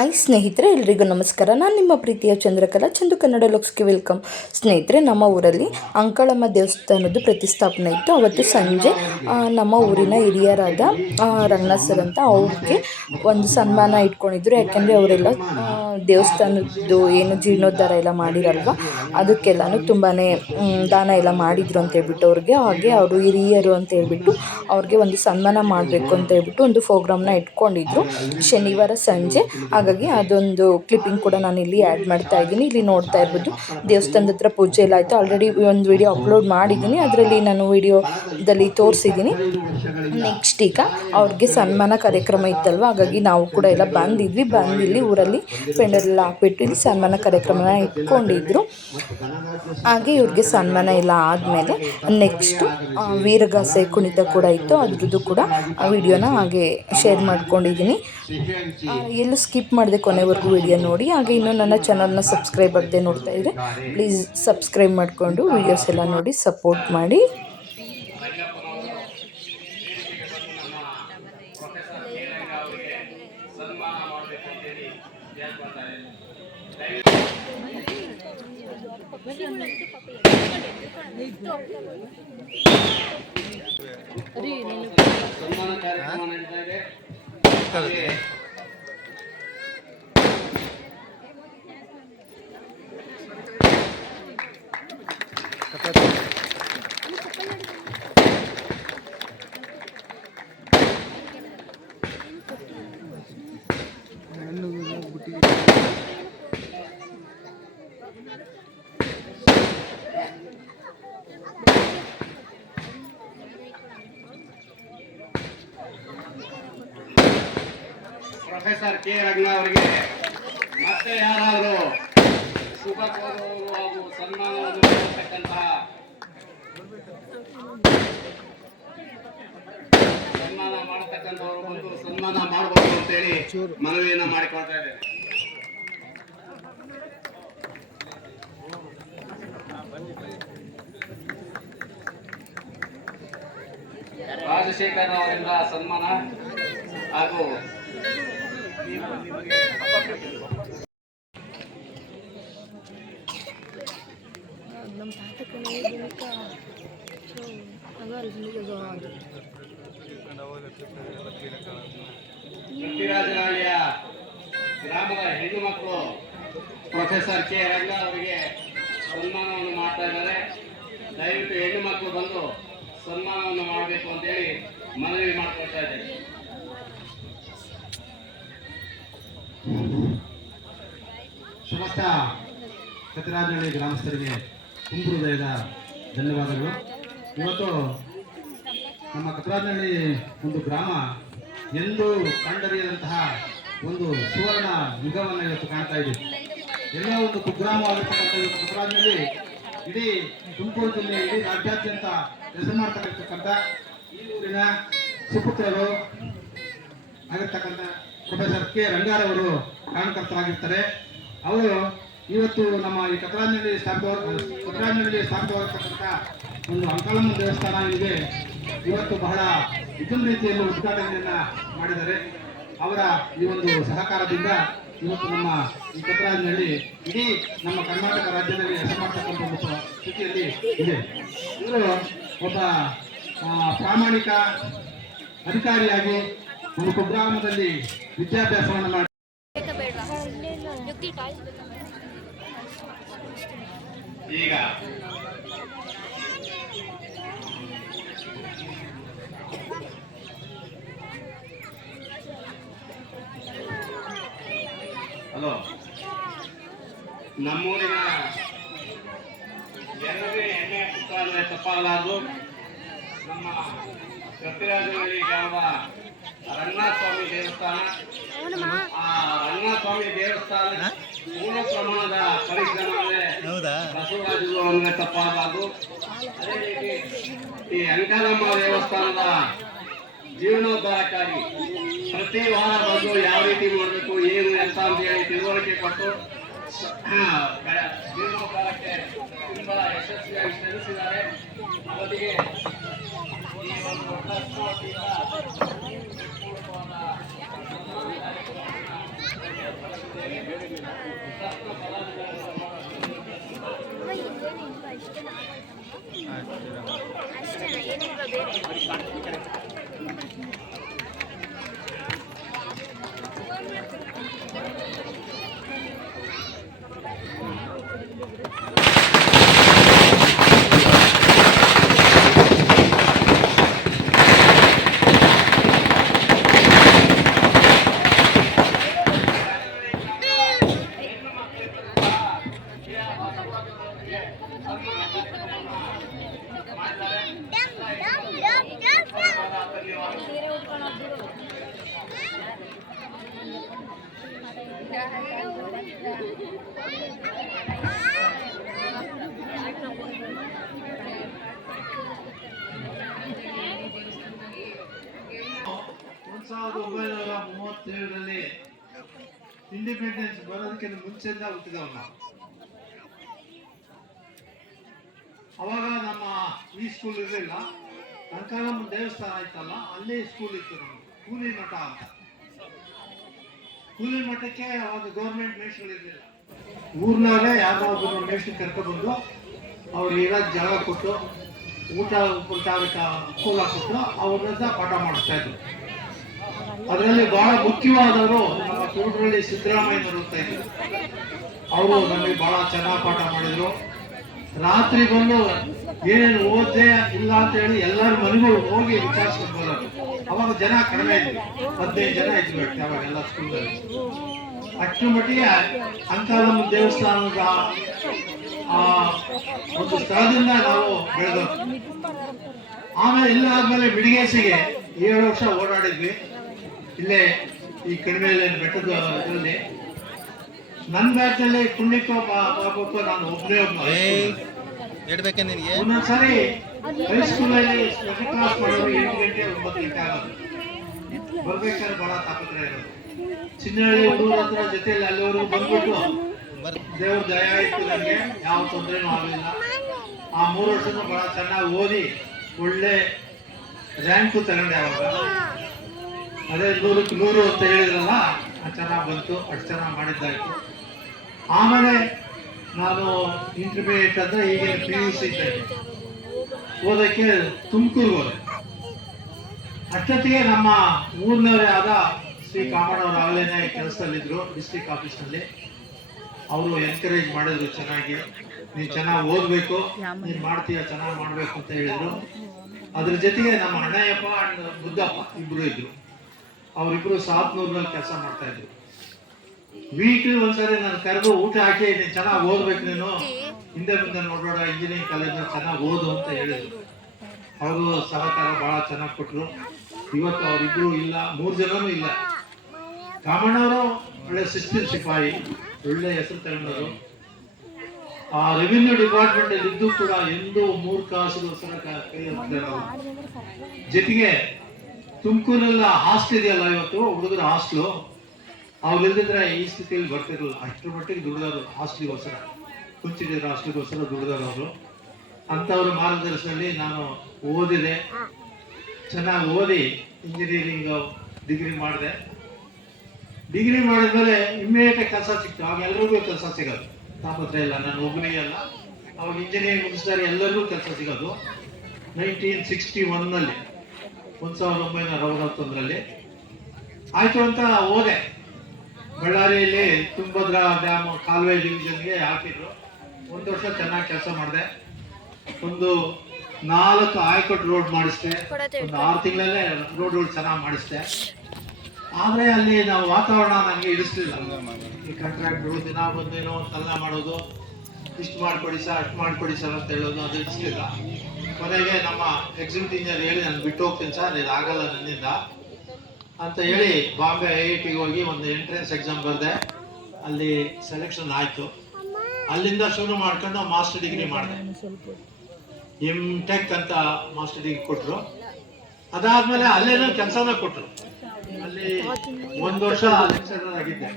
I ಸ್ನೇಹಿತರೆ, ಎಲ್ರಿಗೂ ನಮಸ್ಕಾರ. ನಾನು ನಿಮ್ಮ ಪ್ರೀತಿಯ ಚಂದ್ರಕಲಾ, ಚಂದು ಕನ್ನಡ ಲೋಕ್ಸ್ಗೆ ವೆಲ್ಕಮ್. ಸ್ನೇಹಿತರೆ, ನಮ್ಮ ಊರಲ್ಲಿ ಅಂಕಳಮ್ಮ ದೇವಸ್ಥಾನದ್ದು ಪ್ರತಿಷ್ಠಾಪನೆ ಇತ್ತು. ಅವತ್ತು ಸಂಜೆ ನಮ್ಮ ಊರಿನ ಹಿರಿಯರಾದ ರಂಗನಾಥ್ ಸರ್ ಅಂತ ಅವ್ರಿಗೆ ಒಂದು ಸನ್ಮಾನ ಇಟ್ಕೊಂಡಿದ್ರು. ಯಾಕೆಂದರೆ ಅವರೆಲ್ಲ ದೇವಸ್ಥಾನದ್ದು ಏನು ಜೀರ್ಣೋದ್ಧಾರ ಎಲ್ಲ ಮಾಡಿರಲ್ವ? ಅದಕ್ಕೆಲ್ಲನೂ ತುಂಬಾ ದಾನ ಎಲ್ಲ ಮಾಡಿದರು ಅಂತ ಹೇಳ್ಬಿಟ್ಟು ಅವ್ರಿಗೆ. ಹಾಗೆ ಅವರು ಹಿರಿಯರು ಅಂತ ಹೇಳ್ಬಿಟ್ಟು ಅವ್ರಿಗೆ ಒಂದು ಸನ್ಮಾನ ಮಾಡಬೇಕು ಅಂತ ಹೇಳ್ಬಿಟ್ಟು ಒಂದು ಪ್ರೋಗ್ರಾಮ್ನ ಇಟ್ಕೊಂಡಿದ್ರು. ಶನಿವಾರ ಸಂಜೆ ಹಾಗಾಗಿ ಅದೊಂದು ಕ್ಲಿಪ್ಪಿಂಗ್ ಕೂಡ ನಾನು ಇಲ್ಲಿ ಆ್ಯಡ್ ಮಾಡ್ತಾ ಇದ್ದೀನಿ. ಇಲ್ಲಿ ನೋಡ್ತಾ ಇರ್ಬೋದು, ದೇವಸ್ಥಾನದ ಹತ್ರ ಪೂಜೆ ಎಲ್ಲ ಆಯಿತು. ಆಲ್ರೆಡಿ ಒಂದು ವಿಡಿಯೋ ಅಪ್ಲೋಡ್ ಮಾಡಿದ್ದೀನಿ. ಅದರಲ್ಲಿ ನಾನು ವಿಡಿಯೋದಲ್ಲಿ ತೋರಿಸಿದ್ದೀನಿ. ನೆಕ್ಸ್ಟ್ ಈಗ ಅವ್ರಿಗೆ ಸನ್ಮಾನ ಕಾರ್ಯಕ್ರಮ ಇತ್ತಲ್ವ? ಹಾಗಾಗಿ ನಾವು ಕೂಡ ಎಲ್ಲ ಬಂದಿದ್ವಿ. ಬಂದಿಲ್ಲಿ ಊರಲ್ಲಿ ಪೆಂಡರೆಲ್ಲ ಹಾಕ್ಬಿಟ್ಟು ಇಲ್ಲಿ ಸನ್ಮಾನ ಕಾರ್ಯಕ್ರಮನ ಇಟ್ಕೊಂಡಿದ್ರು. ಹಾಗೆ ಇವ್ರಿಗೆ ಸನ್ಮಾನ ಎಲ್ಲ ಆದಮೇಲೆ ನೆಕ್ಸ್ಟು ವೀರಗಾಸೆ ಕುಣಿತ ಕೂಡ ಇತ್ತು. ಅದ್ರದ್ದು ಕೂಡ ಆ ವಿಡಿಯೋನ ಹಾಗೆ ಶೇರ್ ಮಾಡ್ಕೊಂಡಿದ್ದೀನಿ. ಎಲ್ಲೂ ಸ್ಕಿಪ್ ಮಾಡಿದೆ ಕೊನೆವರೆಗೂ ವಿಡಿಯೋ ನೋಡಿ. ಹಾಗೆ ಇನ್ನೂ ನನ್ನ ಚಾನಲ್ನ ಸಬ್ಸ್ಕ್ರೈಬ್ ಆಗದೆ ನೋಡ್ತಾ ಇದ್ದರೆ ಪ್ಲೀಸ್ ಸಬ್ಸ್ಕ್ರೈಬ್ ಮಾಡಿಕೊಂಡು ವೀಡಿಯೋಸ್ ಎಲ್ಲ ನೋಡಿ ಸಪೋರ್ಟ್ ಮಾಡಿ. ಸನ್ಮಾನ ಕಾರ್ಯಕ್ರಮ ನಡೀತಾ ಇದೆ. 近くね。ಪ್ರೊಫೆಸರ್ ಕೆ ರಂಗ ಅವರಿಗೆ ಮತ್ತೆ ಯಾರಾದರೂ ಶುಭ ಕೋರುವವರು ಹಾಗೂ ಸನ್ಮಾನವನ್ನು ಮಾಡತಕ್ಕಂತಹ ಸನ್ಮಾನ ಮಾಡತಕ್ಕಂಥವರು ಬಂದು ಸನ್ಮಾನ ಮಾಡಬಹುದು ಅಂತೇಳಿ ಮನವಿಯನ್ನ ಮಾಡಿಕೊಳ್ತಾ ಇದ್ದೇನೆ. ರಾಜಶೇಖರ್ ಅವರಿಂದ ಸನ್ಮಾನ ಹಾಗೂ ನಮ್ಮ ಪೃಥ್ವಿರಾಜನಹಳ್ಳಿಯ ಗ್ರಾಮದ ಹೆಣ್ಣು ಮಕ್ಕಳು ಪ್ರೊಫೆಸರ್ ಕೆ ರಂಗ ಅವರಿಗೆ ಸನ್ಮಾನವನ್ನು ಮಾಡ್ತಾ ಇದ್ದಾರೆ ದಯವಿಟ್ಟು ಹೆಣ್ಣು ಮಕ್ಕಳು ಬಂದು ಸನ್ಮಾನವನ್ನು ಮಾಡಬೇಕು ಅಂತೇಳಿ ಮನವಿ ಮಾಡ್ಕೊಳ್ತಾ ಇದ್ದೇನೆ ಸಮಸ್ತ ಕತಿರಾಜನಹಳ್ಳಿ ಗ್ರಾಮಸ್ಥರಿಗೆ ತುಂಬ ಹೃದಯದ ಧನ್ಯವಾದಗಳು. ಇವತ್ತು ನಮ್ಮ ಕತಿರಾಜನಹಳ್ಳಿ ಒಂದು ಗ್ರಾಮ ಎಂದೂ ಕಂಡರಿಯದಂತಹ ಒಂದು ಸುವರ್ಣ ಯುಗವನ್ನು ಇವತ್ತು ಕಾಣ್ತಾ ಇದೆ. ಎಲ್ಲೋ ಒಂದು ಕುಗ್ರಾಮವಾಗಿರ್ತಕ್ಕಂಥ ಇವತ್ತು ಕತಿರಾಜನಹಳ್ಳಿ ಇಡೀ ತುಮಕೂರು ಜಿಲ್ಲೆ, ಇಡೀ ರಾಜ್ಯಾದ್ಯಂತ ಹೆಸರು ಮಾಡ್ತಕ್ಕಂಥ ಈ ಊರಿನ ಸುಪುತ್ರರು ಆಗಿರ್ತಕ್ಕಂಥ ಪ್ರೊಫೆಸರ್ ಕೆ ರಂಗಾರವರು ಕಾರಣಕರ್ತರಾಗಿರ್ತಾರೆ ಅವರು ಇವತ್ತು ನಮ್ಮ ಈ ಕತ್ರಾಜಿನಲ್ಲಿ ಸ್ಥಾಪಿತ ಕತ್ರಾಜಿನಲ್ಲಿ ಸ್ಥಾಪಿತವಾಗಿರ್ತಕ್ಕಂಥ ಒಂದು ಅಂಕಲಮ್ಮ ದೇವಸ್ಥಾನ ಇದೆ. ಇವತ್ತು ಬಹಳ ವಿಭಿನ್ನ ರೀತಿಯಲ್ಲಿ ಉದ್ಘಾಟನೆಯನ್ನ ಮಾಡಿದ್ದಾರೆ. ಅವರ ಈ ಒಂದು ಸಹಕಾರದಿಂದ ಇವತ್ತು ನಮ್ಮ ಈ ಕತ್ರಾಜಿನಲ್ಲಿ ಇಡೀ ನಮ್ಮ ಕರ್ನಾಟಕ ರಾಜ್ಯದಲ್ಲಿ ಹೆಸರು ಒಂದು ಸ್ಥಿತಿಯಲ್ಲಿ ಇದೆ. ಇವರು ಒಬ್ಬ ಪ್ರಾಮಾಣಿಕ ಅಧಿಕಾರಿಯಾಗಿ ಒಂದು ಕುಗ್ರಾಮದಲ್ಲಿ ವಿದ್ಯಾಭ್ಯಾಸವನ್ನು ಮಾಡಿ ಈಗ ಹಲೋ. ನಮ್ಮೂರಿನ ಎರಡನೇ ಹೆಮ್ಮೆಯ ಪುತ್ರ ತಪ್ಪಾಗಲಾರದು. ನಮ್ಮ ಕಪಿರಾಜನಹಳ್ಳಿ ಗ್ರಾಮದ ರಂಗನಾಥ ಸ್ವಾಮಿ ದೇವಸ್ಥಾನ. ಆ ರಂಗನಾಥ ಸ್ವಾಮಿ ದೇವಸ್ಥಾನ ಪೂರ್ಣ ಪ್ರಮಾಣದ ಪರಿಶ್ರಮ ಅಂದರೆ ಬಸವರಾಜರು ಅಂದರೆ ತಪ್ಪಾಗಲಾರದು ಅದೇ ರೀತಿ ಈ ಅಂಕಲಮ್ಮ ದೇವಸ್ಥಾನದ ಜೀರ್ಣೋದ್ಧಾರಕ್ಕಾಗಿ ಪ್ರತಿ ವಾರ ಬಂದು ಯಾವ ರೀತಿ ಮಾಡಬೇಕು ಏನು ಎಂತ ಅಂತ ಹೇಳಿ ತಿಳುವಳಿಕೆ ಕೊಟ್ಟು ಜೀರ್ಣೋದ್ಧಾರಕ್ಕೆ ತುಂಬಾ ಯಶಸ್ವಿಯಾಗಿ ಶ್ರಮಿಸಿದ್ದಾರೆ. ಅವರಿಗೆ ಈ ಒಂದು ಅಷ್ಟೇನಾ? ಏನಿಲ್ಲ ಬೇರೆ ಒಂದ್ ಸಾವಿರದ ಮೂವತ್ತೇಳರಲ್ಲಿ ಇಂಡಿಪೆಂಡೆನ್ಸ್ ಬರೋದಕ್ಕಿಂತ ಮುಂಚೆಯಿಂದ ಹುಟ್ಟಿದವ್ ನಾವು ಅವಾಗ ನಮ್ಮ ಈ ಸ್ಕೂಲ್ ಇರಲಿಲ್ಲ. ಕನಕಾರಮ್ಮ ದೇವಸ್ಥಾನ ಇತ್ತಲ್ಲ ಅಲ್ಲಿ ಸ್ಕೂಲ್ ಇತ್ತು ನಮ್ಗೆ ಕೂಲಿ ಮಠ ಅಂತ. ಕೂಲಿ ಮಠಕ್ಕೆ ಅವಾಗ ಗೌರ್ಮೆಂಟ್ ಇರಲಿಲ್ಲ. ಊರ್ನವರೇ ಯಾರೋ ಒಬ್ಬರು ಕರ್ಕೊಂಡು ಕರ್ಕೊಬಂದು ಅವ್ರು ಇರೋದು ಜಾಗ ಕೊಟ್ಟು ಊಟ ಉಪಚಾರಕ್ಕೆ ಅನುಕೂಲ ಕೊಟ್ಟು ಅವ್ರನ್ನ ಪಾಠ ಮಾಡಿಸ್ತಾ ಇದ್ರು. ಅದರಲ್ಲಿ ಬಹಳ ಮುಖ್ಯವಾದವರು ನಮ್ಮ ಕುರುಡ್ರಳ್ಳಿ ಸಿದ್ದರಾಮಯ್ಯನವರು ಅಂತ ಇದ್ರು. ಅವರು ನಮಗೆ ಬಹಳ ಚೆನ್ನಾಗಿ ಪಾಠ ಮಾಡಿದ್ರು. ರಾತ್ರಿ ಬಂದು ಏನೇನು ಓದ್ದೆ ಇಲ್ಲ ಅಂತ ಹೇಳಿ ಎಲ್ಲರ ಮನೆಗೂ ಹೋಗಿ ವಿಚಾರಿಸ್ಕೊಂಡು ಬರೋದು. ಅವಾಗ ಜನ ಕಡಿಮೆ ಇದ್ವಿ. ಹದಿನೈದು ಜನ ಯಾವಾಗ ಅವಾಗ ಎಲ್ಲ ಸ್ಕೂಲಲ್ಲಿ ಅಷ್ಟು ಮಟ್ಟಿಗೆ ಅಂಕಾಲಮ್ಮ ದೇವಸ್ಥಾನದ, ಆ, ಒಂದು ಸ್ಥಳದಿಂದ ನಾವು ಬೆಳೆದವು ಆಮೇಲೆ ಇಲ್ಲ ಆದ್ಮೇಲೆ ಬಿಡಿಗೇಸಿಗೆ ಏಳು ವರ್ಷ ಓಡಾಡಿದ್ವಿ. ಇಲ್ಲೇ ಈ ಕಡಿಮೆ ಬೆಟ್ಟದ ಇದರಲ್ಲಿ. ನನ್ನ ಬ್ಯಾಚಲ್ಲಿ ಪುಣ್ಯಕ್ಕೋ ಪಾಪಕ್ಕೋ ನಾನು ಒಬ್ಬನೇ ಒಬ್ಬ ಇಡ್ಬೇಕೆ ನಿನಗೆ? ಒಂದೊಂದ್ಸರಿ ಹೈಸ್ಕೂಲಲ್ಲಿ ಸ್ಪೆಷಲ್ ಕ್ಲಾಸ್ ಮಾಡೋರು ಎಂಟು ಗಂಟೆ ಒಂಬತ್ತು ಗಂಟೆ ಆಗೋದು. ಬರ್ಬೇಕಾದ್ರೆ ಬಹಳ ತಾಪತ್ರ ಇರೋದು. ಚಿನ್ನಹಳ್ಳಿ ಹುಡುಗರ ಹತ್ರ ಜೊತೆಯಲ್ಲಿ ಅಲ್ಲಿವರು ಬಂದ್ಬಿಟ್ಟು ದೇವ್ರ ದಯ ಇತ್ತು ನನಗೆ ಯಾವ ತೊಂದರೆನೂ ಆಗಲಿಲ್ಲ. ಆ ಮೂರು ವರ್ಷನೂ ಬಹಳ ಚೆನ್ನಾಗಿ ಓದಿ ಒಳ್ಳೆ ರ್ಯಾಂಕು ತಗೊಂಡೆ ಅವಾಗ. ಅದೇ ನೂರಕ್ಕೆ ನೂರು ಅಂತ ಹೇಳಿದ್ರಲ್ಲ ಅದು ಚೆನ್ನಾಗಿ ಬಂತು, ಅಷ್ಟು ಚೆನ್ನಾಗಿ ಮಾಡಿದ್ದಾಯ್ತು. ಆಮೇಲೆ ನಾನು ಇಂಟರ್ಮೀಡಿಯೇಟ್ ಅಂದರೆ ಈಗ ಪಿ ಯು ಸಿ ಓದೋಕ್ಕೆ ತುಮಕೂರು ಹೋದೆ. ಅಷ್ಟೊತ್ತಿಗೆ ನಮ್ಮ ಊರಿನವರೇ ಆದ ಶ್ರೀ ಕಾಮಣ್ಣವ್ರು ಆಗಲೇ ಕೆಲಸದಲ್ಲಿದ್ದರು ಡಿಸ್ಟ್ರಿಕ್ಟ್ ಆಫೀಸ್ನಲ್ಲಿ ಅವರು ಎನ್ಕರೇಜ್ ಮಾಡಿದ್ರು ಚೆನ್ನಾಗಿ, ನೀನು ಚೆನ್ನಾಗಿ ಓದಬೇಕು, ನೀನು ಮಾಡ್ತೀಯ, ಚೆನ್ನಾಗಿ ಮಾಡಬೇಕು ಅಂತ ಹೇಳಿದರು. ಅದ್ರ ಜೊತೆಗೆ ನಮ್ಮ ಅಣ್ಣಯ್ಯಪ್ಪ ಅಂಡ್ ಬುದ್ಧಪ್ಪ ಇಬ್ಬರು ಇದ್ರು. ಅವರಿಬ್ಬರು ಸಾತ್ನೂರ್ನಲ್ಲಿ ಕೆಲಸ ಮಾಡ್ತಾ ಇದ್ರು. ವೀಕ್ಲಿ ಒಂದ್ಸರಿ ನಾನು ಕರೆದು ಊಟ ಹಾಕಿ ನೀನು ಚೆನ್ನಾಗಿ ಓದ್ಬೇಕು ನೀನು. ಹಿಂದೆ ಮುಂದೆ ನೋಡೋಣ ಇಂಜಿನಿಯರಿಂಗ್ ಕಾಲೇಜ್ ಚೆನ್ನಾಗಿ ಓದು ಅಂತ ಹೇಳಿದ್ರು. ಅವರು ಸಹಕಾರ ಬಹಳ ಚೆನ್ನಾಗಿ ಕೊಟ್ಟರು ಇವತ್ತು ಅವರಿಬ್ರು ಇಲ್ಲ, ಮೂರು ಜನನೂ ಇಲ್ಲ. ಕಾಮಣ್ಣವರು ಒಳ್ಳೆ ಶಿಸ್ತಿನ ಸಿಪಾಯಿ, ಒಳ್ಳೆ ಹೆಸರು ತಗೊಂಡವರು. ಆ ರೆವಿನ್ಯೂ ಡಿಪಾರ್ಟ್ಮೆಂಟ್ ಅಲ್ಲಿ ಇದ್ದು ಕೂಡ ಎಂದೂ ಮೂರು ಕಾಸುಗೋಸ್ಕರ ಕ- ಜೊತೆಗೆ ತುಮಕೂರೆಲ್ಲ ಹಾಸ್ಟೆಲ್ ಇದೆಯಲ್ಲ ಇವತ್ತು? ಹುಡುಗರ ಹಾಸ್ಟ್ಲು ಅವ್ರು ಇಲ್ದಿದ್ರೆ ಈ ಸ್ಥಿತಿಯಲ್ಲಿ ಬರ್ತಿರಲಿಲ್ಲ. ಅಷ್ಟರ ಮಟ್ಟಿಗೆ ದುಡ್ದವರು ಹಾಸ್ಟ್ಲಿಗೋಸ್ಕರ ಕುಂಚಿಡಿದ್ರು ಹಾಸ್ಟ್ಲಿಗೋಸ್ಕರ ದುಡ್ದವರು ಅವರು. ಅಂಥವ್ರ ಮಾರ್ಗದರ್ಶನದಲ್ಲಿ ನಾನು ಓದಿದೆ. ಚೆನ್ನಾಗಿ ಓದಿ ಇಂಜಿನಿಯರಿಂಗ್ ಡಿಗ್ರಿ ಮಾಡಿದೆ. ಡಿಗ್ರಿ ಮಾಡಿದ್ಮೇಲೆ ಇಮ್ಮಿಡಿಯೇಟ್ ಕೆಲಸ ಸಿಕ್ತು. ಆಗ ಎಲ್ರಿಗೂ ಕೆಲಸ ಸಿಗೋದು. ತಾಪತ್ರ ಇಲ್ಲ. ನಾನು ಒಬ್ಬನೇ ಅಲ್ಲ. ಅವಾಗ ಇಂಜಿನಿಯರಿಂಗ್ ಮುಗಿಸ್ತಾರೆ ಎಲ್ಲರಿಗೂ ಕೆಲಸ ಸಿಗೋದು. ನೈನ್ಟೀನ್ ಸಿಕ್ಸ್ಟಿ ಒನ್ನಲ್ಲಿ ಒಂದು ಸಾವಿರದ ಒಂಬೈನೂರ ಅರವತ್ತೊಂದರಲ್ಲಿ. ಆಯ್ತು ಅಂತ ಹೋದೆ. ಬಳ್ಳಾರಿಯಲ್ಲಿ ತುಂಗಭದ್ರಾ ಡ್ಯಾಮ್ ಕಾಲುವೆ ಡಿವಿಷನ್ಗೆ ಹಾಕಿದ್ರು. ಒಂದು ವರ್ಷ ಚೆನ್ನಾಗಿ ಕೆಲಸ ಮಾಡಿದೆ. ಒಂದು ನಾಲ್ಕು ಆಯ್ಕಟ್ಟು ರೋಡ್ ಮಾಡಿಸ್ದೆ. ಒಂದು ಆರು ತಿಂಗಳಲ್ಲೇ ರೋಡ್ ರೋಡ್ ಚೆನ್ನಾಗಿ ಮಾಡಿಸ್ದೆ. ಆದರೆ ಅಲ್ಲಿ ನಾವು ವಾತಾವರಣ ನನಗೆ ಇಡಿಸ್ಲಿಲ್ಲ ಈ ಕಾಂಟ್ರಾಕ್ಟ್ರು ದಿನ ಬಂದೇನೋ ತಲ್ಲ ಮಾಡೋದು ಇಷ್ಟು ಮಾಡಿಕೊಡಿ ಸರ್ ಅಷ್ಟು ಮಾಡಿಕೊಡಿ ಸರ್ ಅಂತ ಹೇಳೋದು ಅದು ಇಡಿಸ್ಲಿಲ್ಲ ಕೊನೆಗೆ ನಮ್ಮ ಎಕ್ಸಿಕ್ಯೂಟಿವ್ ಇಂಜಿನಿಯರ್ ಹೇಳಿ, ನಾನು ಬಿಟ್ಟು ಹೋಗ್ತೀನಿ ಸರ್, ಇದು ಆಗಲ್ಲ ನನ್ನಿಂದ. ಅಂತ ಹೇಳಿ ಬಾಂಬೆ ಐ ಐ ಟಿಗೆ ಹೋಗಿ ಒಂದು ಎಂಟ್ರೆನ್ಸ್ ಎಕ್ಸಾಮ್ ಬರೆದೆ. ಅಲ್ಲಿ ಸೆಲೆಕ್ಷನ್ ಆಯಿತು. ಅಲ್ಲಿಂದ ಶುರು ಮಾಡ್ಕೊಂಡು ಮಾಸ್ಟರ್ ಡಿಗ್ರಿ ಮಾಡಿದೆ. ಎಂ ಟೆಕ್ ಅಂತ ಮಾಸ್ಟರ್ ಡಿಗ್ರಿ ಕೊಟ್ಟರು ಅದಾದ್ಮೇಲೆ ಅಲ್ಲೇನೋ ಕೆಲಸನ ಕೊಟ್ಟರು ಅಲ್ಲಿ ಒಂದು ವರ್ಷ ಆಗಿದ್ದೆ.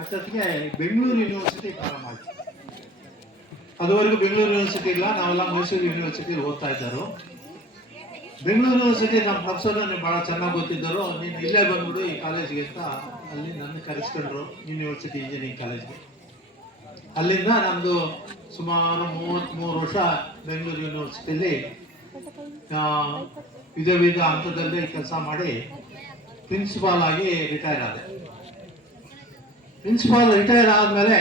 ಅಷ್ಟೊತ್ತಿಗೆ ಬೆಂಗಳೂರು ಯೂನಿವರ್ಸಿಟಿ ಪ್ರಾರಂಭ ಆಯ್ತು. ಅದುವರೆಗೂ ಬೆಂಗಳೂರು ಯೂನಿವರ್ಸಿಟಿ ಇಲ್ಲ, ನಾವೆಲ್ಲ ಮೈಸೂರು ಯೂನಿವರ್ಸಿಟಿಯಲ್ಲಿ ಓದ್ತಾ ಇದ್ದರು. ಬೆಂಗಳೂರು ಯೂನಿವರ್ಸಿಟಿ ನಮ್ಮ ಪ್ರೊಫೆಸರ್ ನನಗೆ ಭಾಳ ಚೆನ್ನಾಗಿ ಗೊತ್ತಿದ್ದರು. ನೀನು ಇಲ್ಲೇ ಬಂದ್ಬಿಡು ಈ ಕಾಲೇಜಿಗೆ ಅಂತ ಅಲ್ಲಿ ನನ್ನ ಕರೆಸ್ಕೊಂಡ್ರು. ಯೂನಿವರ್ಸಿಟಿ ಇಂಜಿನಿಯರಿಂಗ್ ಕಾಲೇಜ್ಗೆ ಅಲ್ಲಿಂದ ನಮ್ಮದು ಸುಮಾರು ಮೂವತ್ತ್ಮೂರು ವರ್ಷ ಬೆಂಗಳೂರು ಯೂನಿವರ್ಸಿಟಿಯಲ್ಲಿ ವಿಧ ವಿಧ ಹಂತದಲ್ಲಿ ಕೆಲಸ ಮಾಡಿ ಪ್ರಿನ್ಸಿಪಾಲ್ ಆಗಿ ರಿಟೈರ್ ಆದೆ. ಪ್ರಿನ್ಸಿಪಾಲ್ ರಿಟೈರ್ ಆದಮೇಲೆ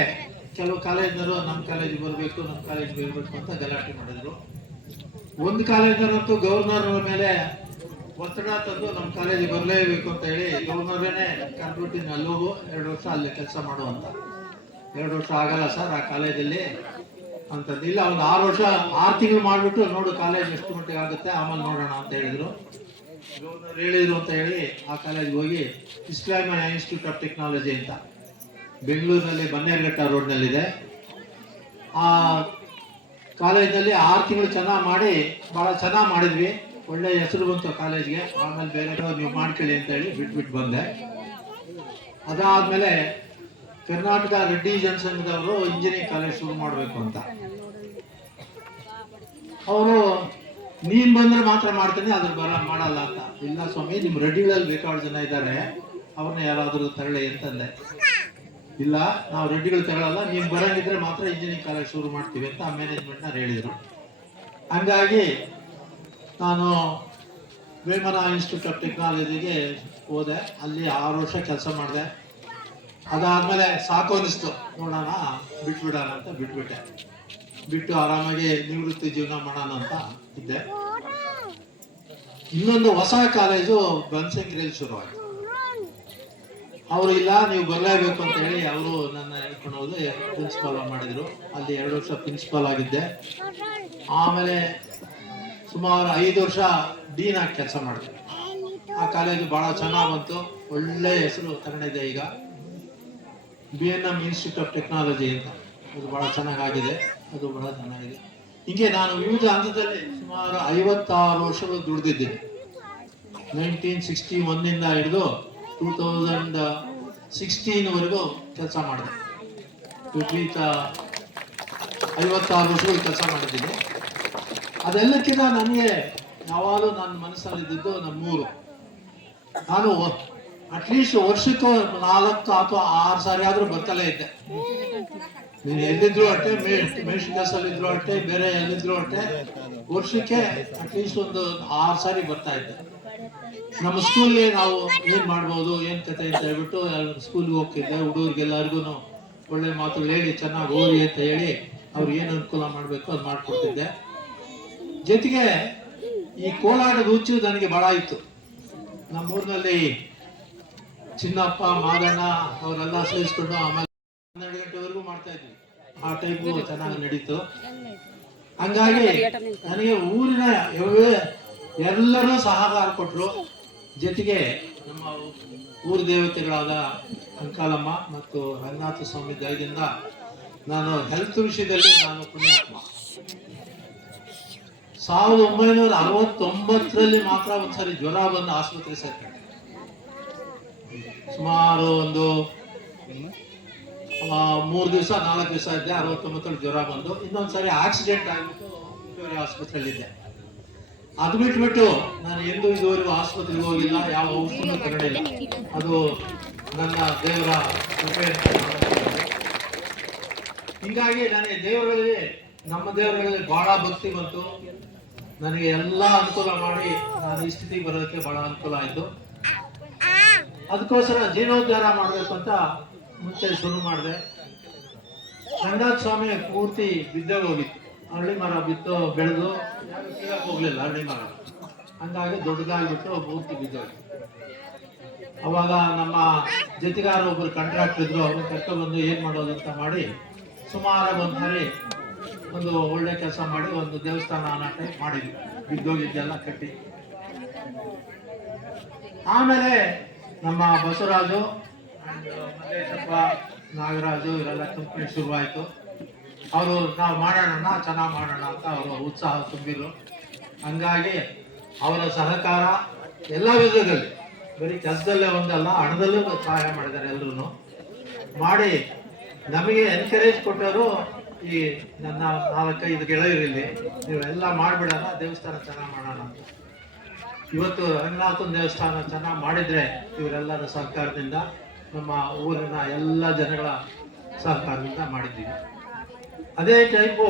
ಕೆಲವು ಕಾಲೇಜ್ನವರು ನಮ್ಮ ಕಾಲೇಜಿಗೆ ಬರಬೇಕು ನಮ್ಮ ಕಾಲೇಜ್ ಬರಬೇಕು ಅಂತ ಗಲಾಟೆ ಮಾಡಿದ್ರು. ಒಂದು ಕಾಲೇಜಿನರಂತೂ ಗವರ್ನರ್ ಮೇಲೆ ಒತ್ತಡ ತಂದು ನಮ್ಮ ಕಾಲೇಜಿಗೆ ಬರಲೇಬೇಕು ಅಂತ ಹೇಳಿ ಗವರ್ನರೇನೆ ಕಂಪ್ಯೂಟಿನ ಅಲ್ಲೋಗು ಎರಡು ವರ್ಷ ಅಲ್ಲಿ ಕೆಲಸ ಮಾಡು ಅಂತ ಎರಡು ವರ್ಷ ಆಗಲ್ಲ ಸರ್, ಆ ಕಾಲೇಜಲ್ಲಿ ಅಂತಂದು ಇಲ್ಲ, ಒಂದು ಆರು ವರ್ಷ, ಆರು ತಿಂಗಳು ಮಾಡಿಬಿಟ್ಟು ನೋಡು ಕಾಲೇಜ್ ಎಷ್ಟು ಮಟ್ಟಿಗೆ ಆಗುತ್ತೆ, ಆಮೇಲೆ ನೋಡೋಣ ಅಂತ ಹೇಳಿದ್ರು. ಗವರ್ನರ್ ಹೇಳಿದ್ರು ಅಂತ ಹೇಳಿ ಆ ಕಾಲೇಜ್ಗೆ ಹೋಗಿ ಇಸ್ಲಾಮಿಯಾ ಇನ್ಸ್ಟಿಟ್ಯೂಟ್ ಆಫ್ ಟೆಕ್ನಾಲಜಿ ಅಂತ. ಬೆಂಗಳೂರಿನಲ್ಲಿ ಬನ್ನೇರುಘಟ್ಟ ರೋಡ್ನಲ್ಲಿದೆ. ಆ ಕಾಲೇಜಲ್ಲಿ ಆರು ತಿಂಗಳು ಚೆನ್ನಾಗಿ ಮಾಡಿ ಭಾಳ ಚೆನ್ನಾಗಿ ಮಾಡಿದ್ವಿ. ಒಳ್ಳೆ ಹೆಸರು ಬಂತು ಕಾಲೇಜ್ಗೆ. ಆಮೇಲೆ ಬೇರೆ ನೀವು ಮಾಡ್ಕೊಳ್ಳಿ ಅಂತ ಹೇಳಿ ಬಿಟ್ಬಿಟ್ಟು ಬಂದೆ. ಅದಾದ್ಮೇಲೆ ಕರ್ನಾಟಕ ರೆಡ್ಡಿ ಜನಸಂಘದವರು ಇಂಜಿನಿಯರಿಂಗ್ ಕಾಲೇಜ್ ಶುರು ಮಾಡಬೇಕು ಅಂತ. ಅವರು, ನೀನು ಬಂದ್ರೆ ಮಾತ್ರ ಮಾಡ್ತೀನಿ ಅದ್ರ ಬರ ಮಾಡಲ್ಲ ಅಂತ. ಇಲ್ಲ ಸ್ವಾಮಿ ನಿಮ್ಮ ರೆಡ್ಡಿಗಳಲ್ಲಿ ಬೇಕಾದ ಜನ ಇದ್ದಾರೆ. ಅವ್ರನ್ನ ಯಾರಾದರೂ ತರಳಿ ಅಂತಂದೆ. ಇಲ್ಲ, ನಾವು ರೆಡ್ಡಿಗಳು ತಗೊಳ್ಳಲ್ಲ ನೀವು ಬರಂಗಿದ್ರೆ ಮಾತ್ರ ಇಂಜಿನಿಯರಿಂಗ್ ಕಾಲೇಜ್ ಶುರು ಮಾಡ್ತೀವಿ ಅಂತ ಆ ಮ್ಯಾನೇಜ್ಮೆಂಟ್ನ ಹೇಳಿದರು. ಹಂಗಾಗಿ ನಾನು ವೇಮನ ಇನ್ಸ್ಟಿಟ್ಯೂಟ್ ಆಫ್ ಟೆಕ್ನಾಲಜಿಗೆ ಹೋದೆ, ಅಲ್ಲಿ ಆರು ವರ್ಷ ಕೆಲಸ ಮಾಡಿದೆ. ಅದಾದಮೇಲೆ ಸಾಕು ಅನ್ನಿಸ್ತು ನೋಡೋಣ, ಬಿಟ್ಬಿಡೋಣ ಅಂತ ಬಿಟ್ಬಿಟ್ಟೆ. ಬಿಟ್ಟು ಆರಾಮಾಗಿ ನಿವೃತ್ತಿ ಜೀವನ ಮಾಡೋಣ ಅಂತ ಇದ್ದೆ. ಇನ್ನೊಂದು ಹೊಸ ಕಾಲೇಜು ಬನ್ಸಂಗಿರಿಯಲ್ಲಿ ಶುರುವಾಯಿತು. ಅವರು ಇಲ್ಲ, ನೀವು ಬರಲೇಬೇಕು ಅಂತ ಹೇಳಿ ಅವರು ನನ್ನ ಹೇಳ್ಕೊಂಡು ಹೋಗಿ ಪ್ರಿನ್ಸಿಪಾಲ್ ಮಾಡಿದ್ರು. ಅಲ್ಲಿ ಎರಡು ವರ್ಷ ಪ್ರಿನ್ಸಿಪಾಲ್ ಆಗಿದ್ದೆ. ಆಮೇಲೆ ಸುಮಾರು ಐದು ವರ್ಷ ಡೀನ್ ಆಗಿ ಕೆಲಸ ಮಾಡಿದೆ. ಆ ಕಾಲೇಜು ಬಹಳ ಚೆನ್ನಾಗಿ ಬಂತು. ಒಳ್ಳೆ ಹೆಸರು ತಗೊಂಡಿದೆ ಈಗ. B N M institute of technology ಅಂತ. ಅದು ಬಹಳ ಚೆನ್ನಾಗಾಗಿದೆ. ಅದು ಬಹಳ ಚೆನ್ನಾಗಿದೆ. ಹೀಗೆ ನಾನು ವಿವಿಧ ಹಂತದಲ್ಲಿ ಸುಮಾರು ಐವತ್ತಾರು ವರ್ಷಗಳು ದುಡಿದಿದ್ದೀನಿ. ನೈನ್ಟೀನ್ ಸಿಕ್ಸ್ಟಿ ಒನ್ನಿಂದ ಹಿಡಿದು ಟೂ ತೌಸಂಡ್ ಸಿಕ್ಸ್ಟೀನ್ವರೆಗೂ ಕೆಲಸ ಮಾಡಿದೆ. ವಿಪರೀತ ಐವತ್ತಾರು ವರ್ಷಗಳು ಕೆಲಸ ಮಾಡಿದ್ದೀನಿ. ಅದೆಲ್ಲಕ್ಕಿಂತ ನನಗೆ ಯಾವಾಗಲೂ ನನ್ನ ಮನಸ್ಸಲ್ಲಿದ್ದು ನಮ್ಮೂರು. ನಾನು ಅಟ್ಲೀಸ್ಟ್ ವರ್ಷಕ್ಕೆ ನಾಲ್ಕು ಅಥವಾ ಆರು ಸಾರಿ ಆದರೂ ಬರ್ತಲೇ ಇದ್ದೆ. ನೀನು ಎಲ್ಲಿದ್ರು ಅಷ್ಟೇ ಮೇಷನ್ ಇದ್ರು ಅಷ್ಟೇ ಬೇರೆ ಎಲ್ಲಿದ್ರು ಅಟ್ಟೆ, ವರ್ಷಕ್ಕೆ ಅಟ್ಲೀಸ್ಟ್ ಒಂದು ಆರು ಸಾರಿ ಬರ್ತಾ ಇದ್ದೆ. ನಮ್ಮ ಸ್ಕೂಲ್ಗೆ ನಾವು ಏನ್ ಮಾಡ್ಬೋದು, ಏನ್ ಕತೆ ಅಂತ ಹೇಳ್ಬಿಟ್ಟು ಸ್ಕೂಲ್ಗೆ ಹೋಗ್ತಿದ್ದೆ ಹುಡುಗರಿಗೆಲ್ಲರಿಗೂ ಒಳ್ಳೆ ಮಾತುಗಳು ಹೇಳಿ, ಚೆನ್ನಾಗಿ ಓದಿ ಅಂತ ಹೇಳಿ ಅವ್ರಿಗೆ ಏನು ಅನುಕೂಲ ಮಾಡಬೇಕು ಅದು ಮಾಡ್ಕೊಡ್ತಿದ್ದೆ. ಜೊತೆಗೆ ಈ ಕೋಲಾಟದ ಹುಚ್ಚು ನನಗೆ ಬಹಳ ಇತ್ತು. ನಮ್ಮೂರಿನಲ್ಲಿ ಚಿನ್ನಪ್ಪ, ಮಾದಣ್ಣ ಅವರೆಲ್ಲ ಸೇರಿಸ್ಕೊಂಡು ಆಮೇಲೆ ಹನ್ನೆರಡು ಗಂಟೆವರೆಗೂ ಮಾಡ್ತಾ ಇದ್ವಿ. ಆ ಟೈಮು ಚೆನ್ನಾಗಿ ನಡೀತು. ಹಂಗಾಗಿ ನನಗೆ ಊರಿನ ಎಲ್ಲರೂ ಸಹಕಾರ ಕೊಟ್ಟರು ಜೊತೆಗೆ ನಮ್ಮ ಊರು ದೇವತೆಗಳಾದ ಅಂಕಾಲಮ್ಮ ಮತ್ತು ರಂಗನಾಥ ಸ್ವಾಮಿ ದಯದಿಂದ ನಾನು ಹೆಲ್ತ್ ವಿಷಯದಲ್ಲಿ ನಾನು ಪುಣ್ಯಾತ್ಮ ಸಾವಿರದ ಒಂಬೈನೂರ ಅರವತ್ತೊಂಬತ್ತರಲ್ಲಿ ಮಾತ್ರ ಒಂದ್ಸರಿ ಜ್ವರ ಬಂದು ಆಸ್ಪತ್ರೆ ಸೇರ್ಕೊಂಡೆ. ಸುಮಾರು ಒಂದು ಮೂರು ದಿವಸ, ನಾಲ್ಕು ದಿವಸ ಇದ್ದೆ, ಅರವತ್ತೊಂಬತ್ತರಲ್ಲಿ ಜ್ವರ ಬಂದು ಇನ್ನೊಂದ್ಸರಿ ಆಕ್ಸಿಡೆಂಟ್ ಆಗಿಬಿಟ್ಟು ಆಸ್ಪತ್ರೆಯಲ್ಲಿದ್ದೆ. ಅದು ಬಿಟ್ಬಿಟ್ಟು ನಾನು ಎಂದೂ ಇದುವರೆಗೂ ಆಸ್ಪತ್ರೆಗೆ ಹೋಗಿಲ್ಲ, ಯಾವ ಔಷಧಿನೂ ತಗೊಂಡಿಲ್ಲ ಅದು ನನ್ನ ದೇವರ ಕೃಪೆ. ಹೀಗಾಗಿ ನನಗೆ ದೇವರಲ್ಲಿ, ನಮ್ಮ ದೇವರಲ್ಲಿ ಬಹಳ ಭಕ್ತಿ ಬಂತು. ನನಗೆ ಎಲ್ಲ ಅನುಕೂಲ ಮಾಡಿ ನಾನು ಈ ಸ್ಥಿತಿಗೆ ಬರೋದಕ್ಕೆ ಬಹಳ ಅನುಕೂಲ ಆಯಿತು. ಅದಕ್ಕೋಸ್ಕರ ಜೀರ್ಣೋದ್ಧಾರ ಮಾಡಬೇಕು ಅಂತ ಮುಂಚೆ ಶುರು ಮಾಡಿದೆ. ರಂಗನಾಥ ಸ್ವಾಮಿ ಪೂರ್ತಿ ಬಿದ್ದೇ ಹೋಗಿತ್ತು. ಅರಳಿ ಮರ ಬಿತ್ತು, ಬೆಳೆದು ಹೋಗ್ಲಿಲ್ಲ ಮರ ಹಂಗಾಗಿ ದೊಡ್ಡದಾಗ್ಬಿಟ್ಟು ಪೂರ್ತಿ ಬಿದ್ದೋಗಿ ಅವಾಗ ನಮ್ಮ ಜತೆಗಾರ ಒಬ್ಬರು ಕಾಂಟ್ರಾಕ್ಟ್ ಇದ್ರು, ಅವ್ರನ್ನ ಕರ್ಕೊಂಡ್ಬಂದು ಏನ್ ಮಾಡೋದು ಅಂತ ಮಾಡಿ ಸುಮಾರು ಒಂದು ಸಾರಿ ಒಂದು ಒಳ್ಳೆ ಕೆಲಸ ಮಾಡಿ ಒಂದು ದೇವಸ್ಥಾನ ಅನ್ನೋ ಟೈಪ್ ಮಾಡಿದ್ವಿ. ಬಿದ್ದೋಗಿದ್ದೆಲ್ಲ ಕಟ್ಟಿ. ಆಮೇಲೆ ನಮ್ಮ ಬಸವರಾಜು ಮತ್ತೆ ಮಲ್ಲೇಶಪ್ಪ, ನಾಗರಾಜು ಇವರೆಲ್ಲ ಕಂಪ್ಲೀಟ್ ಶುರುವಾಯಿತು. ಅವರು ನಾವು ಮಾಡೋಣ ಚೆನ್ನಾಗಿ ಮಾಡೋಣ ಅಂತ ಅವರು ಉತ್ಸಾಹ ತುಂಬಿದ್ರು. ಹಂಗಾಗಿ ಅವರ ಸಹಕಾರ ಎಲ್ಲ ವಿಧದಲ್ಲಿ, ಬರೀ ಕೆಲಸದಲ್ಲೇ ಒಂದಲ್ಲ, ಹಣದಲ್ಲೂ ಸಹಾಯ ಮಾಡಿದ್ದಾರೆ ಎಲ್ಲರೂ ಮಾಡಿ ನಮಗೆ ಎನ್ಕರೇಜ್ ಕೊಟ್ಟವರು ಈ ನನ್ನ ನಾಲ್ಕೈದು ಗೆಳೆಯರಿಲ್ಲಿ ನೀವೆಲ್ಲ ಮಾಡಿಬಿಡೋಣ, ದೇವಸ್ಥಾನ ಚೆನ್ನಾಗಿ ಮಾಡೋಣ ಅಂತ. ಇವತ್ತು ರಂಗನಾಥನ ದೇವಸ್ಥಾನ ಚೆನ್ನಾಗಿ ಮಾಡಿದರೆ ಇವರೆಲ್ಲರ ಸಹಕಾರದಿಂದ ನಮ್ಮ ಊರಿನ ಎಲ್ಲ ಜನಗಳ ಸಹಕಾರದಿಂದ ಮಾಡಿದ್ದೀವಿ. ಅದೇ ಟೈಪು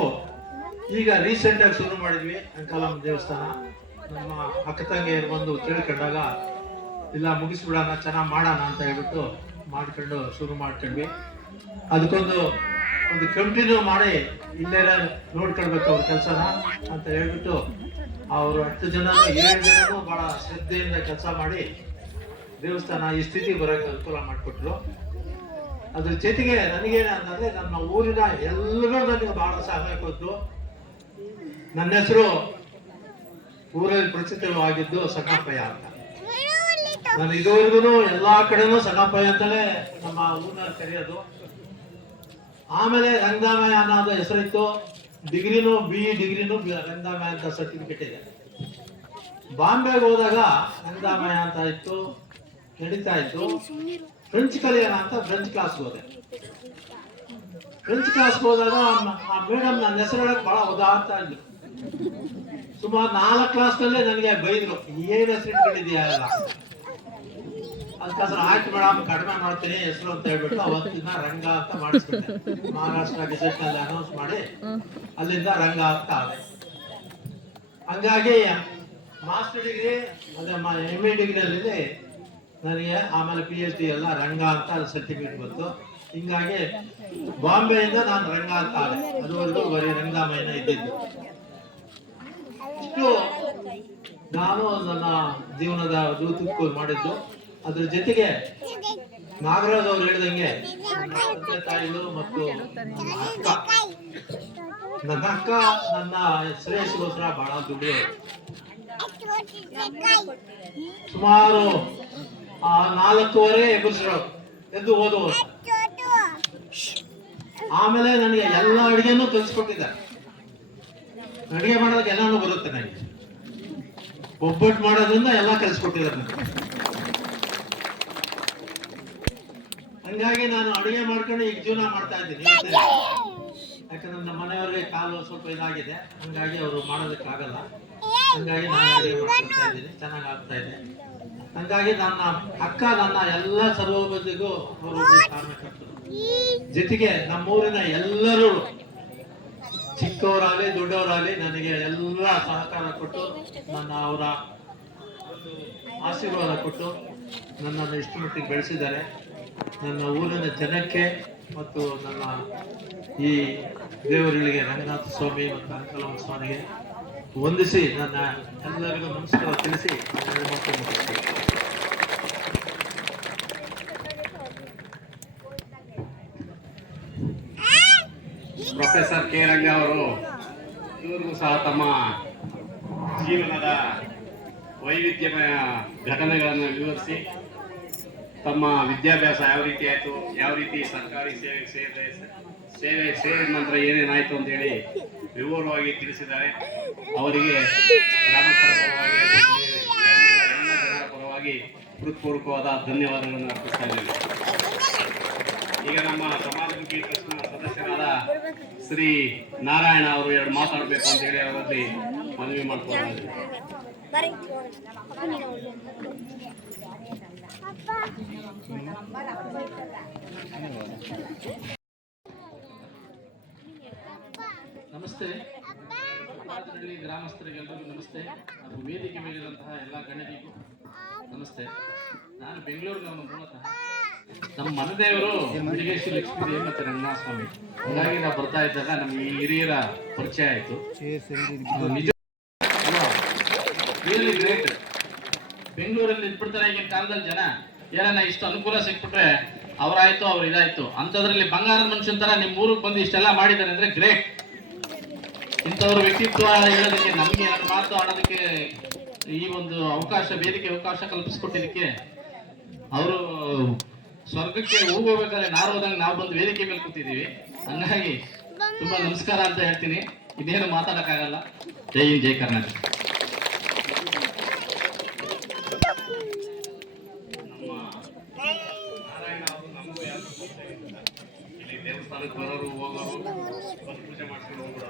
ಈಗ ರೀಸೆಂಟಾಗಿ ಶುರು ಮಾಡಿದ್ವಿ ಅಂಕಾಲಮ್ಮ ದೇವಸ್ಥಾನ. ನಮ್ಮ ಅಕ್ಕ ತಂಗಿಯರು ಬಂದು ಕೇಳ್ಕೊಂಡಾಗ ಇಲ್ಲ ಮುಗಿಸ್ಬಿಡೋಣ, ಚೆನ್ನಾಗಿ ಮಾಡೋಣ ಅಂತ ಹೇಳ್ಬಿಟ್ಟು ಮಾಡ್ಕೊಂಡು ಶುರು ಮಾಡ್ಕೊಂಡ್ವಿ. ಅದಕ್ಕೊಂದು ಒಂದು ಕಂಟಿನ್ಯೂ ಮಾಡಿ ಇಲ್ಲೇ ನೋಡ್ಕೊಳ್ಬೇಕು ಅವ್ರ ಕೆಲಸನ ಅಂತ ಹೇಳ್ಬಿಟ್ಟು ಅವರು ಹತ್ತು ಜನ ಏಳು ಬಹಳ ಶ್ರದ್ಧೆಯಿಂದ ಕೆಲಸ ಮಾಡಿ ದೇವಸ್ಥಾನ ಈ ಸ್ಥಿತಿ ಬರೋಕ್ಕೆ ಅನುಕೂಲ ಮಾಡಿಕೊಟ್ರು. ಅದ್ರ ಜೊತೆಗೆ ನನಗೇನೆ ಅಂತಂದ್ರೆ ನಮ್ಮ ಊರಿನ ಎಲ್ಲರೂ ನನಗೆ ಬಹಳ ಸಹಾಯ ಕೊಟ್ಟು ನನ್ನ ಹೆಸರು ಊರಲ್ಲಿ ಪ್ರಸಿದ್ಧವಾಗಿದ್ದು ಸಣ್ಣಪ್ಪಯ್ಯ ಅಂತ. ನಾನು ಇದುವರೆಗೂ ಎಲ್ಲಾ ಕಡೆನೂ ಸಣ್ಣಪ್ಪಯ್ಯ ಅಂತಲೇ ನಮ್ಮ ಊರಿನ ಕರೆಯೋದು. ಆಮೇಲೆ ರಂಗಾಮಯ ಅನ್ನೋದು ಹೆಸರಿತ್ತು. ಡಿಗ್ರಿನೂ ಬಿ ಇ ಡಿಗ್ರಿನೂ ರಂಗಾಮಯ ಅಂತ ಸರ್ಟಿಫಿಕೇಟ್ ಇದೆ. ಬಾಂಬೆಗೆ ಹೋದಾಗ ರಂಗಾಮಯ ಅಂತ ಇತ್ತು. ನಡೀತಾ ಇತ್ತು. ಫ್ರೆಂಚ್ ಕಲಿಯೋಣ ಅಂತ ಫ್ರೆಂಚ್ ಕ್ಲಾಸ್ ಹೋದೆ. ಫ್ರೆಂಚ್ ಕ್ಲಾಸ್ ಹೋದಾಗ ಆ ಮೇಡಮ್ ನನ್ನ ಹೆಸರು ಹೇಳಕ್ ಬಹಳ ಉದಾಹರಣ ಅಂದ್ರು. ಸುಮಾರು ನಾಲ್ಕು ಕ್ಲಾಸ್ನಲ್ಲೇ ನನಗೆ ಬೈದ್ರು, ಏನ್ ಹೆಸರು ಇಟ್ಕೊಂಡಿದ್ಯಾ ಎಲ್ಲ? ಅದಕ್ಕೋಸ್ಕರ ಆಯ್ತು ಮೇಡಮ್ ಕಡಿಮೆ ಮಾಡ್ತೀನಿ ಹೆಸರು ಅಂತ ಹೇಳ್ಬಿಟ್ಟು ಅವತ್ತಿನ ರಂಗ ಅಂತ ಮಾಡಿಸ್ಬಿಟ್ಟೆ. ಮಹಾರಾಷ್ಟ್ರ ಗೆಜೆಟ್ನಲ್ಲಿ ಅನೌನ್ಸ್ ಮಾಡಿ ಅಲ್ಲಿಂದ ರಂಗ ಅಂತ ಆದೆ. ಹಂಗಾಗಿ ಮಾಸ್ಟರ್ ಡಿಗ್ರಿ ಅದೇ ಎಂ ಎ ಡಿಗ್ರಿಯಲ್ಲಿ ನನಗೆ ಆಮೇಲೆ ಪಿ ಎಚ್ ಡಿ ಎಲ್ಲ ರಂಗ ಅಂತ ಸರ್ಟಿಫಿಕೇಟ್ ಬಂತು. ಹಿಂಗಾಗಿ ಬಾಂಬೆಯಿಂದ ನಾನು ರಂಗ ಅಂತ ಆದೆ. ಅದುವರೆಗೂ ಬರೀ ರಂಗಾಮಯ್ಯನ ಇದ್ದಿದ್ದು. ಇಷ್ಟು ನಾನು ನನ್ನ ಜೀವನದ ದೂತಕ್ಕೂ ಮಾಡಿದ್ದು. ಅದ್ರ ಜೊತೆಗೆ ನಾಗರಾಜ್ ಅವ್ರು ಹೇಳಿದಂಗೆ ತಂದೆ ತಾಯಿಗಳು ಮತ್ತು ನನ್ನ ಅಕ್ಕ. ನನ್ನ ಅಕ್ಕ ನನ್ನ ಶ್ರೇಯಸ್ಗೋಸ್ಕರ ಬಹಳ ದುಡ್ಡು. ಸುಮಾರು ಆ ನಾಲ್ಕೂವರೆ ಎಬ್ಬಿಸ್ರು. ಎದ್ದು ಓದುವರು ಆಮೇಲೆ ನನಗೆ ಎಲ್ಲ ಅಡುಗೆನೂ ಕಲಿಸ್ಕೊಟ್ಟಿದ್ದಾರೆ ಅಡಿಗೆ ಮಾಡೋದಕ್ಕೆ ಎಲ್ಲಾನು ಬರುತ್ತೆ ನನಗೆ. ಒಬ್ಬಟ್ಟು ಮಾಡೋದ್ರಿಂದ ಎಲ್ಲ ಕಲಿಸ್ಕೊಟ್ಟಿದ್ದಾರೆ ನನಗೆ. ಹಂಗಾಗಿ ನಾನು ಅಡುಗೆ ಮಾಡ್ಕೊಂಡು ಈಗ ಜೀವನ ಮಾಡ್ತಾ ಇದ್ದೀನಿ. ಯಾಕಂದ್ರೆ ನಮ್ಮ ಮನೆಯವರಿಗೆ ಕಾಲು ಸ್ವಲ್ಪ ಇದಾಗಿದೆ. ಹಂಗಾಗಿ ಅವರು ಮಾಡೋದಕ್ಕಾಗಲ್ಲ. ಹಂಗಾಗಿ ನಾನು ಅಡುಗೆ ಇದ್ದೀನಿ. ಚೆನ್ನಾಗಿ ಆಗ್ತಾ ಇದೆ. ಹಂಗಾಗಿ ನನ್ನ ಅಕ್ಕ ನನ್ನ ಎಲ್ಲ ಸರ್ವೋಪದಿಗೂ ಅವರು ಕಾರಣಕರ್ತರು ಜೊತೆಗೆ ನಮ್ಮೂರಿನ ಎಲ್ಲರೂ ಚಿಕ್ಕವರಾಗಲಿ ದೊಡ್ಡವರಾಗಲಿ ನನಗೆ ಎಲ್ಲ ಸಹಕಾರ ಕೊಟ್ಟು ನನ್ನ ಅವರ ಒಂದು ಆಶೀರ್ವಾದ ಕೊಟ್ಟು ನನ್ನನ್ನು ಇಷ್ಟು ಮಟ್ಟಿಗೆ ಬೆಳೆಸಿದ್ದಾರೆ. ನನ್ನ ಊರಿನ ಜನಕ್ಕೆ ಮತ್ತು ನನ್ನ ಈ ದೇವರುಗಳಿಗೆ ರಂಗನಾಥ ಸ್ವಾಮಿ ಮತ್ತು ಅಂಕಲಮ್ಮ ಸ್ವಾಮಿಗೆ ವಂದಿಸಿ, ನನ್ನ ಎಲ್ಲರಿಗೂ ನಮಸ್ಕಾರ ತಿಳಿಸಿ ಪ್ರೊಫೆಸರ್ ಕೆ ರಂಗ ಅವರು, ಇವ್ರಿಗೂ ಸಹ ತಮ್ಮ ಜೀವನದ ವೈವಿಧ್ಯಮಯ ಘಟನೆಗಳನ್ನು ವಿವರಿಸಿ, ತಮ್ಮ ವಿದ್ಯಾಭ್ಯಾಸ ಯಾವ ರೀತಿ ಆಯಿತು, ಯಾವ ರೀತಿ ಸರ್ಕಾರಿ ಸೇವೆ ಸೇವೆ ಸೇವೆ ನಂತರ ಏನೇನಾಯಿತು ಅಂತೇಳಿ ವಿವರವಾಗಿ ತಿಳಿಸಿದ್ದಾರೆ. ಅವರಿಗೆ ಗ್ರಾಮಸ್ಥರ ಪರವಾಗಿ ಹೃತ್ಪೂರ್ವಕವಾದ ಧನ್ಯವಾದಗಳನ್ನು ಅರ್ಪಿಸ್ತಾ ಇದ್ದೇವೆ ಈಗ ನಮ್ಮ ಸಮಾಜಮುಖಿ ಟ್ರಸ್ಟ್ನ ಸದಸ್ಯರಾದ ಶ್ರೀ ನಾರಾಯಣ ಅವರು ಎರಡು ಮಾತಾಡಬೇಕು ಅಂತ ಹೇಳಿ ಅವರಲ್ಲಿ ಮನವಿ ಮಾಡ್ಕೊಳ್ಳೋದು ನಮಸ್ತೆ. ಮಾತನಾಡಿ ಗ್ರಾಮಸ್ಥರಿಗೆಲ್ಲರಿಗೂ ನಮಸ್ತೆ. ಹಾಗೂ ವೇದಿಕೆ ಮೇಲಿರುವಂತಹ ಎಲ್ಲ ಗಣ್ಯರಿಗೂ ನಮಸ್ತೆ. ನಾನು ಬೆಂಗಳೂರಿನವನು ಮೂಲತಃ ನಮ್ಮ ಮನದೇವರು ಬಿಡಿಗೇಶ್ವರ ಲಕ್ಷ್ಮೀ ದೇವಿ ಮತ್ತು ರಂಗನಾಥ ಸ್ವಾಮಿ ಹಾಗಾಗಿ ನಾವು ಬರ್ತಾ ಇದ್ದಾಗ ನಮ್ಮ ಹಿರಿಯರ ಪರಿಚಯ ಆಯಿತು. ನಿಜ. ಗ್ರೇಟ್. ಬೆಂಗಳೂರಲ್ಲಿ ಇಟ್ಬಿಡ್ತಾರೆ ಈಗಿನ ಕಾಲದಲ್ಲಿ ಜನ. ಏನನ್ನ ಇಷ್ಟು ಅನುಕೂಲ ಸಿಕ್ಬಿಟ್ರೆ ಅವರಾಯ್ತು ಅವ್ರು ಇದಾಯ್ತು ಅಂಥದ್ರಲ್ಲಿ ಬಂಗಾರದ ಮನುಷ್ಯನ ತರ ನಿಮ್ಮ ಊರಿಗೆ ಬಂದು ಇಷ್ಟೆಲ್ಲ ಮಾಡಿದ್ದಾರೆ ಅಂದ್ರೆ ಗ್ರೇಟ್. ಇಂಥವ್ರ ವ್ಯಕ್ತಿತ್ವ ಹೇಳೋದಕ್ಕೆ ನಮಗೆ ಮಾತು ಆಡೋದಕ್ಕೆ ಈ ಒಂದು ಅವಕಾಶ, ವೇದಿಕೆ ಅವಕಾಶ ಕಲ್ಪಿಸಿಕೊಟ್ಟಿದ್ದಕ್ಕೆ ಅವರು ಸ್ವರ್ಗಕ್ಕೆ ಹೋಗ್ಬೇಕಾದ್ರೆ ಹೋದಾಗ ನಾವು ಬಂದು ವೇದಿಕೆ ಮೇಲೆ ಕೂತಿದ್ದೀವಿ. ಹಂಗಾಗಿ ತುಂಬಾ ನಮಸ್ಕಾರ ಅಂತ ಹೇಳ್ತೀನಿ. ಇದೇನು ಮಾತಾಡೋಕ್ಕಾಗಲ್ಲ. ಜೈ ಹಿಂದ್, ಜೈ ಕರ್ನಾಟಕ ನಾರಾಯಣ ಅವರು ನಮಗೂ ಯಾರು ಗೊತ್ತಿಲ್ಲ. ಇಲ್ಲಿ ದೇವಸ್ಥಾನಕ್ಕೆ ಬರೋರು ಹೋಗೋರು ಬಂದು ಪೂಜೆ ಮಾಡ್ಕೊಂಡು ಹೋಗೋರು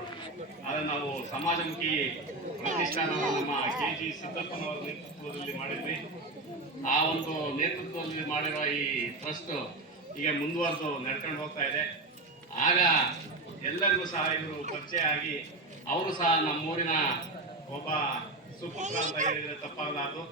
ಆದರೆ ನಾವು ಸಮಾಜಮುಖಿ ಪ್ರತಿಷ್ಠಾನ ನಮ್ಮ ಕೆ ಜಿ ಸಿದ್ದಪ್ಪನವರ ನೇತೃತ್ವದಲ್ಲಿ ಮಾಡಿದ್ವಿ. ಆ ಒಂದು ನೇತೃತ್ವದಲ್ಲಿ ಮಾಡಿರೋ ಈ ಟ್ರಸ್ಟ್ ಈಗ ಮುಂದುವರೆದು ನಡ್ಕೊಂಡು ಹೋಗ್ತಾ ಇದೆ. ಆಗ ಎಲ್ಲರಿಗೂ ಸಹ ಇವರು ಪರಿಚಯ ಆಗಿ ಅವರು ಸಹ ನಮ್ಮೂರಿನ ಒಬ್ಬ ಸುಪುತ್ರ ಅಂತ ಹೇಳಿದ್ರೆ ತಪ್ಪಾಗಲಾರದು.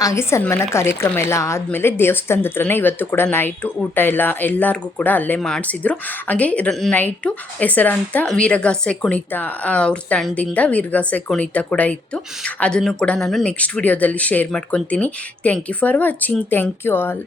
ಹಾಗೆ ಸನ್ಮಾನ ಕಾರ್ಯಕ್ರಮ ಎಲ್ಲ ಆದಮೇಲೆ ದೇವಸ್ಥಾನದ ಹತ್ರನೇ ಇವತ್ತು ಕೂಡ ನೈಟು ಊಟ ಎಲ್ಲ ಎಲ್ಲರಿಗೂ ಕೂಡ ಅಲ್ಲೇ ಮಾಡಿಸಿದ್ರು. ಹಾಗೆ ನೈಟು ಹೆಸರಾಂತ ವೀರಗಾಸೆ ಕುಣಿತ ಅವ್ರ ತಂಡದಿಂದ ವೀರಗಾಸೆ ಕುಣಿತ ಕೂಡ ಇತ್ತು. ಅದನ್ನು ಕೂಡ ನಾನು ನೆಕ್ಸ್ಟ್ ವಿಡಿಯೋದಲ್ಲಿ ಶೇರ್ ಮಾಡ್ಕೊತೀನಿ. Thank you for watching thank you all